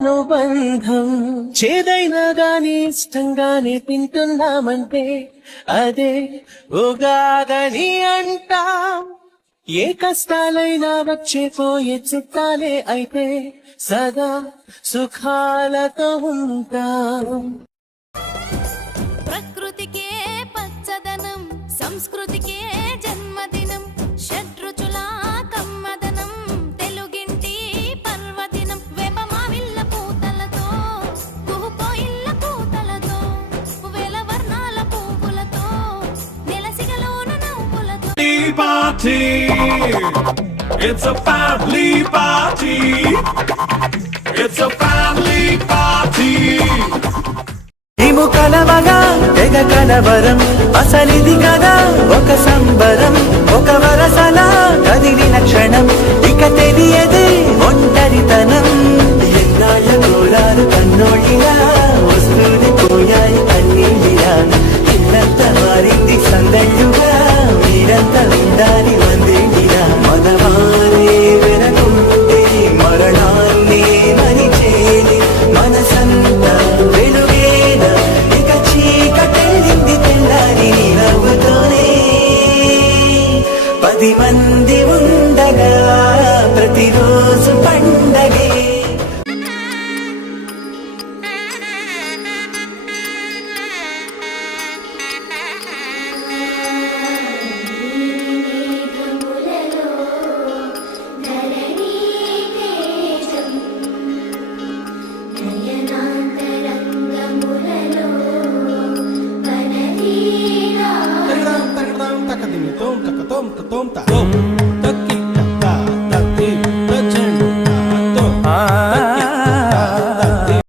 అనుబంధం చేదైనా గాని ఇష్టంగానే తింటున్నామంటే అదే ఉగాదని అంటాం. ఏ కష్టాలైనా వచ్చే పోయే చుట్టాలే అయితే సదా సుఖాలతో ఉంటాం. ప్రకృతికే పచ్చదనం, సంస్కృతికే జన్మదినం, షడ్రుచుల కమ్మదనం, తెలుగింటి పర్వదినం. వేపమావిళ్ళ పూతలతో, కుహుకోయిళ్ళ కూతలతో, వేల వర్ణాల పువ్వులతో, నెలసిగలోన నవ్వులతో. Party, it's a family party. It's a family party. ఇము కలవగా తెగ కలవరం, అసలిది కదా ఒక సంబరం. ఒక వరసలా కదిలిన క్షణం, ఇక తెలియదే ఒంటరితనం. ఎన్నాళ్ళ కోలారు కన్నోళ్ళిలా వస్తూనే పోయాయి అన్నిళ్ళిలా. ఇల్లంతా మారింది సందళ్ళుగా, మీరంతా ఉండాలి వందేళ్ళిలా. మగవారే వెనకుంటే మరణాన్ని మరిచేది మనసంతా వెలుగేన. ఇక చీకటెళ్ళింది తెల్లారి నవ్వుతోనే. 10 మంది ఉండగా ప్రతిరోజు పండగే. Takadimitong, takatom, tatom, tatom.